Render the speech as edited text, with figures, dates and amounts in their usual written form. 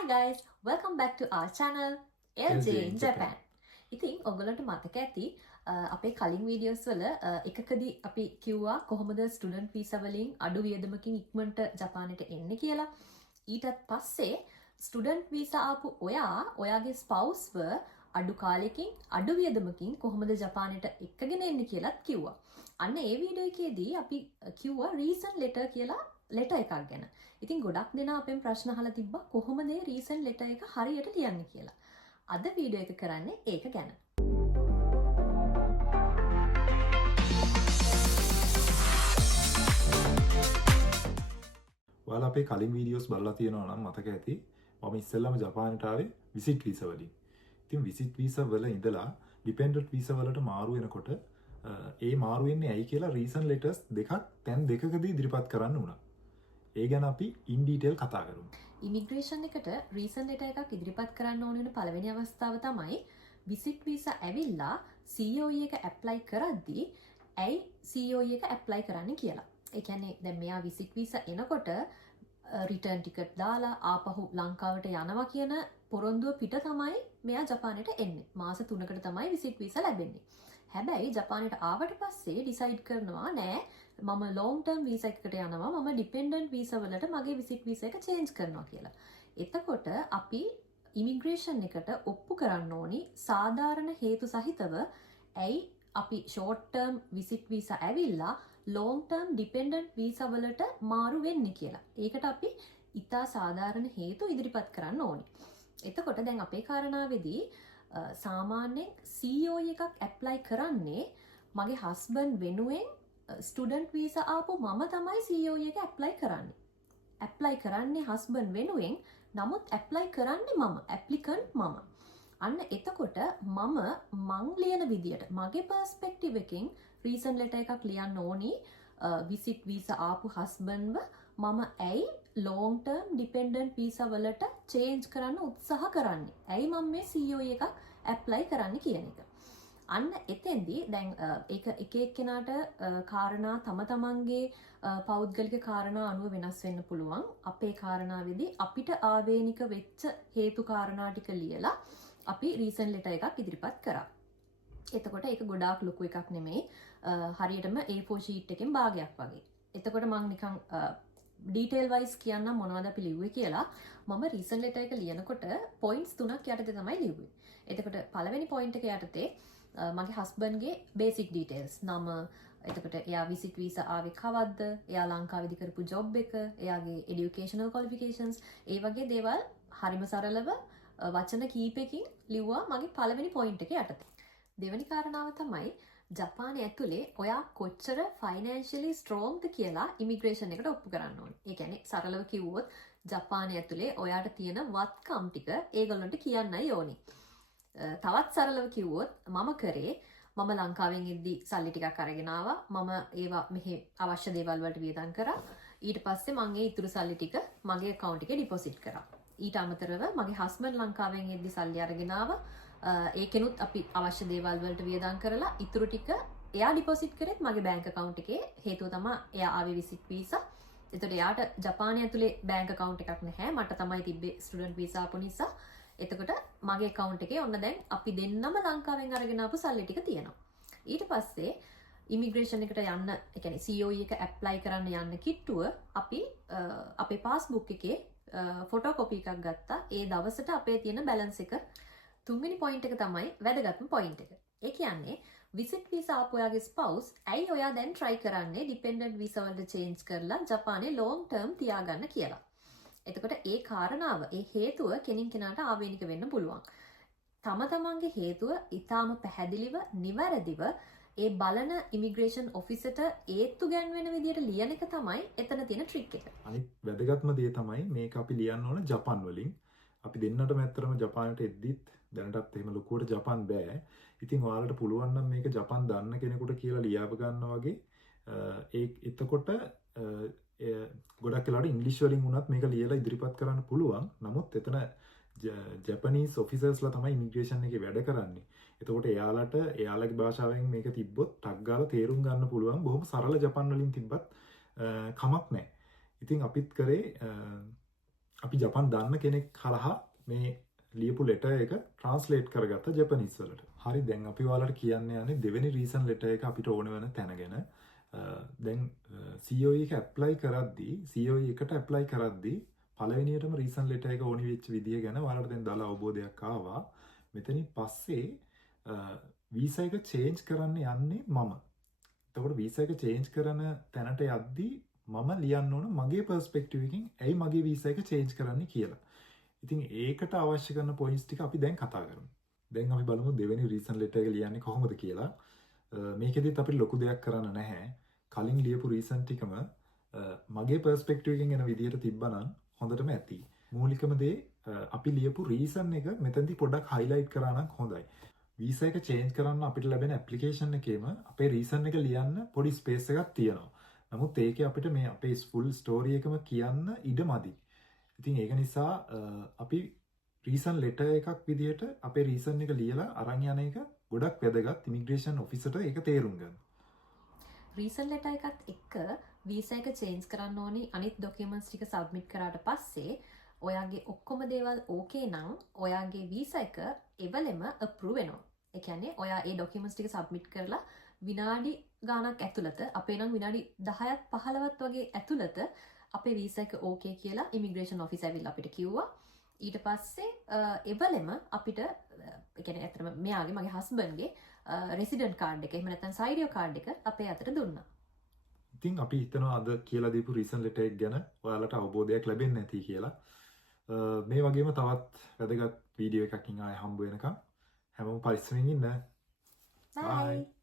Hi guys, welcome back to our channel LJ in Japan. ඉතින් ඔයගොල්ලන්ට මතක ඇති අපේ කලින් වීඩියෝස් වල එකකදී අපි කිව්වා කොහොමද ස්ටුඩන්ට් වීසා වලින් අඩු වියදමකින් ඉක්මනට ජපානයට එන්නේ කියලා. ඊටත් පස්සේ ස්ටුඩන්ට් වීසා ආපු ඔයාගේ ස්පවුස්ව අඩු කාලෙකින් අඩු වියදමකින් කොහොමද ජපානයට එක්කගෙන එන්නේ කියලාත් කිව්වා. අන්න ඒ වීඩියෝ එකේදී අපි කිව්වා රීසන් ලෙටර් කියලා ලෙටර් එකක් ගැන. ඉතින් ගොඩක් දෙනා අපෙන් ප්‍රශ්න අහලා තිබ්බා කොහොමද මේ රීසන් ලෙටර් එක හරියට ලියන්නේ කියලා. අද වීඩියෝ එක කරන්නේ ඒක ගැන. ඔයාලා අපේ කලින් වීඩියෝස් බලලා තියෙනවා නම් මතක ඇති. මම ඉස්සෙල්ලාම ජපානට ආවේ විසිට් වීසා වලින්. ඉතින් විසිට් වීසා වල ඉඳලා ඩිපෙන්ඩන්ට් වීසා වලට මාරු වෙනකොට ඒ මාරු වෙන්නේ ඇයි කියලා රීසන් ලෙටර්ස් දෙකක් තැන් දෙකකදී ඉදිරිපත් කරන්න වුණා. ඒ ගැන අපි ඉන් ඩීටේල් කතා කරමු. ඉමිග්‍රේෂන් එකට රීසන් ලෙටර් එකක් ඉදිරිපත් කරන්න ඕන වෙන පළවෙනි අවස්ථාව තමයි විසිට් වීසා ඇවිල්ලා COE එක ඇප්ලයි කරද්දී ඇයි COE එක ඇප්ලයි කරන්න කියලා. ඒ කියන්නේ දැන් මෙයා විසිට් වීසා එනකොට රිටර්න් ටිකට් දාලා ආපහු ලංකාවට යනවා කියන පොරොන්දුව පිට තමයි මෙයා ජපානයට එන්නේ. මාස 3කට තමයි විසිට් වීසා ලැබෙන්නේ. හැබැයි ජපානයට ආවට පස්සේ ඩිසයිඩ් කරනවා නෑ මම ලොන්ග් ටර්ම් වීසා එකකට යනවා මම ඩිපෙන්ඩන්ට් වීසා වලට මගේ විසිට් වීසා එක චේන්ජ් කරනවා කියලා. එතකොට අපි ඉමිග්‍රේෂන් එකට ඔප්පු කරන්න ඕනි සාධාරණ හේතු සහිතව ඇයි අපි ෂෝට් ටර්ම් විසිට් වීසා ඇවිල්ලා ලොන්ග් ටර්ම් ඩිපෙන්ඩන්ට් වීසා වලට මාරු වෙන්නේ කියලා. ඒකට අපි ඉතා සාධාරණ හේතු ඉදිරිපත් කරන්න ඕනි. එතකොට දැන් අපේ කාරණාවේදී සාමාන්‍යයෙන් COE එකක් ඇප්ලයි කරන්නේ මගේ හස්බන්ඩ් වෙනුවෙන් ස්ටුඩන්ට් වීසා ආපු මම තමයි COE එක ඇප්ලයි කරන්නේ. ඇප්ලයි කරන්නේ හස්බන්ඩ් වෙනුවෙන් නමුත් ඇප්ලයි කරන්නේ මම ඇප්ලිකන්ට් මම. අන්න එතකොට මං ලියන විදියට මගේ පර්ස්පෙක්ටිව් එකෙන් රීසන් ලෙටර් එකක් ලියන්න ඕනි විසිට් වීසා ආපු හස්බන්ඩ්ව මම ඇයි ලොන්ග් ටර්ම් ඩිපෙන්ඩන්ට් වීසා වලට චේන්ජ් කරන්න උත්සාහ කරන්නේ. ඇයි මම මේ COE එකක් ඇප්ලයි කරන්න කියන එක. අන්න එතෙන්දී දැන් ඒක එක එක්කෙනාට කාරණා තම තමන්ගේ පෞද්ගලික කාරණා අනුව වෙනස් වෙන්න පුළුවන්. අපේ කාරණාවේදී අපිට ආවේනික වෙච්ච හේතු කාරණා ටික ලියලා අපි රීසන් ලෙටර් එකක් ඉදිරිපත් කරා. එතකොට ඒක ගොඩාක් ලොකු එකක් නෙමෙයි. හරියටම A4 sheet එකෙන් භාගයක් වගේ. එතකොට මම නිකන් ඩීටේල් වයිස් කියන්නම් මොනවද අපි ලිව්වේ කියලා. මම රීසන් ලෙටර් එක ලියනකොට පොයින්ට්ස් 3ක් යටතේ තමයි ලිව්වේ. එතකොට පළවෙනි පොයින්ට් එක යටතේ මගේ හස්බන්ඩ්ගේ බේසික් ඩීටේල්ස් නම, එතකොට එයා විසිට් වීසා ආවේ කවද්ද, එයා ලංකාවේදී කරපු ජොබ් එක, එයාගේ එඩියුකේෂනල් ක්වොලිෆිකේෂන්ස්, ඒ වගේ දේවල් හරිම සරලව වචන කීපයකින් ලිව්වා මගේ පළවෙනි පොයින්ට් එක යටතේ. දෙවෙනි කාරණාව තමයි ජපානය ඇතුලේ ඔයා කොච්චර ෆයිනෑන්ෂියලි ස්ට්‍රෝංග්ද කියලා ඉමිග්‍රේෂන් එකට ඔප්පු කරන්න ඕනේ. ඒ කියන්නේ සරලව කිව්වොත් ජපානය ඇතුලේ ඔයාට තියෙන වත්කම් ටික ඒගොල්ලන්ට කියන්නයි ඕනේ. තවත් සරලව කිව්වොත් මම ලංකාවෙන් ඉද්දි සල්ලි ටිකක් අරගෙන ආවා. මම ඒවා මෙහි අවශ්‍ය දේවල් වලට වියදම් කරා. ඊට පස්සේ මම ඒ ඉතුරු සල්ලි ටික මගේ account එකේ deposit කරා. ඊට අමතරව මගේ හස්බන්ඩ් ලංකාවෙන් ඉද්දි සල්ලි අරගෙන ආවා. ඒකෙනුත් අපි අවශ්‍ය දේවල් වලට වියදම් කරලා ඉතුරු ටික එයා ඩිපොසිට් කරෙත් මගේ බැංක් account එකේ. හේතුව තමයි එයා ආවේ විසිට් වීසා. එතකොට එයාට ජපානය ඇතුලේ බැංක් account එකක් නැහැ. මට තමයි තිබ්බේ ස්ටුඩන්ට් වීසා ආපු නිසා. එතකොට මගේ account එකේ ඔන්න දැන් අපි දෙන්නම ලංකාවෙන් අරගෙන ආපු සල්ලි ටික තියෙනවා. ඊට පස්සේ ඉමිග්‍රේෂන් එකට යන්න, ඒ කියන්නේ COE එක ඇප්ලයි කරන්න යන්න කිට්ටුව අපි අපේ පාස්බුක් එකේ ෆොටෝකොපි එකක් ගත්තා. ඒ දවසට අපේ තියෙන බැලන්ස් එක. තුන්වෙනි පොයින්ට් එක තමයි වැදගත්ම පොයින්ට් එක. ඒ කියන්නේ විසිට් වීසා ආපු ඔයාගේ ස්පවුස් ඇයි ඔයා දැන් try කරන්නේ ඩිපෙන්ඩන්ට් වීසා වලට චේන්ජ් කරලා ජපානයේ ලොන්ග් ටර්ම් තියාගන්න කියලා. එතකොට ඒ කාරණාව, ඒ හේතුව කෙනින් කෙනාට ආවේනික වෙන්න පුළුවන්. තම තමන්ගේ හේතුව ඊටාම පැහැදිලිව, නිවැරදිව ඒ බලන ඉමිග්‍රේෂන් ඔෆිසර්ට ඒත්තු ගැන්වෙන විදියට ලියන එක තමයි එතන තියෙන ට්‍රික් එක. අනිත් වැදගත්ම දේ තමයි මේක අපි ලියන්න ඕන ජපන් වලින්. අපි දෙන්නටම ඇත්තටම ජපානට එද්දිත් දැනටත් එහෙම ලොකුවට ජපන් බෑ. ඉතින් ඔයාලට පුළුවන් නම් මේක ජපන් දන්න කෙනෙකුට කියලා ලියාව ගන්නවා වගේ එතකොට ගොඩක් වෙලාවට ඉංග්‍රීසි වලින් වුණත් මේක ලියලා ඉදිරිපත් කරන්න පුළුවන්. නමුත් එතන ජපනීස් ඔෆිසර්ස්ලා තමයි ඉමිග්‍රේෂන් එකේ වැඩ කරන්නේ. එතකොට එයාලට එයාලගේ භාෂාවෙන් මේක තිබ්බොත් ටක් ගාලා තේරුම් ගන්න පුළුවන්. බොහොම සරල ජපන් වලින් තිබ්බත් කමක් නැහැ. ඉතින් අපිත් කරේ අපි ජපන් දන්න කෙනෙක් හරහා මේ ලියපු ලෙටර් එක ට්‍රාන්ස්ලේට් කරගත්ත ජපනිස් වලට. හරි දැන් අපි ඔයාලට කියන්න යන්නේ දෙවෙනි රීසන් ලෙටර් එක අපිට ඕන වෙන තැන ගැන. දැන් COE එක ඇප්ලයි කරද්දී COE එකට ඇප්ලයි කරද්දී පළවෙනියටම රීසන් ලෙටර් එක ඕනි වෙච්ච විදිය ගැන ඔයාලට දැන් දාලා අවබෝධයක් ආවා. මෙතනින් පස්සේ වීසා එක චේන්ජ් කරන්න යන්නේ මම. එතකොට වීසා එක චේන්ජ් කරන තැනට යද්දී මම ලියන්න ඕන මගේ පර්ස්පෙක්ටිව් එකෙන් ඇයි මගේ වීසා එක චේන්ජ් කරන්න කියලා. ඉතින් ඒකට අවශ්‍ය කරන පොයින්ට්ස් ටික අපි දැන් කතා කරමු. දැන් අපි බලමු දෙවෙනි රීසන් ලෙටර් එක ලියන්නේ කොහොමද කියලා. මේකෙදිත් අපිට ලොකු දෙයක් කරන්න නැහැ. කලින් ලියපු රීසන් ටිකම මගේ පර්ස්පෙක්ටිව් එකෙන් එන විදිහට තිබ්බනම් හොඳටම ඇති. මූලිකම දේ අපි ලියපු රීසන් එක මෙතනදී පොඩ්ඩක් හයිලයිට් කරා නම් හොඳයි. වීසා එක චේන්ජ් කරන්න අපිට ලැබෙන ඇප්ලිකේෂන් එකේම අපේ රීසන් එක ලියන්න පොඩි ස්පේස් එකක් තියෙනවා. නමුත් ඒකේ අපිට මේ අපේ ෆුල් ස්ටෝරි එකම කියන්න ඉඩ මදි. ඉතින් ඒක නිසා අපි රීසන් ලෙටර් එකක් විදිහට අපේ රීසන් එක ලියලා අරන් යන එක ගොඩක් වැදගත් ඉමිග්‍රේෂන් ඔෆිසර්ට ඒක තේරුම් ගන්න. රීසන් ලෙටර් එකත් එක්ක වීසා එක චේන්ජ් කරන්න ඕනි අනිත් ඩොකියුමන්ට්ස් ටික සබ්මිට් කරාට පස්සේ ඔයාගේ ඔක්කොම දේවල් ඕකේ නම් ඔයාගේ වීසා එක එවලෙම අප්‍රූව් වෙනවා. ඒ කියන්නේ ඔයා ඒ ඩොකියුමන්ට්ස් ටික සබ්මිට් කරලා විනාඩි ගාණක් ඇතුළත අපේ නම් විනාඩි 10ක් 15ක් වගේ ඇතුළත අපේ වීසා එක ඕකේ කියලා ඉමිග්‍රේෂන් ඔෆිස් ඇවිල්ලා අපිට කිව්වා. ඊට පස්සේ එවලෙම අපිට ඒ කියන්නේ ඇත්තටම මෙයාගේ මගේ හස්බන්ඩ්ගේ රෙසිඩන්ට් කාඩ් එක එහෙම නැත්නම් සයිඩියෝ කාඩ් එක අපේ අතට දුන්නා. ඉතින් අපි හිතනවා අද කියලා දීපු රීසන් ලෙටර් එක ගැන ඔයාලට අවබෝධයක් ලැබෙන්නේ නැති කියලා. මේ වගේම තවත් වැදගත් වීඩියෝ එකකින් ආයෙ හම්බ වෙනකම් හැමෝම පරිස්සමින් ඉන්න. Bye.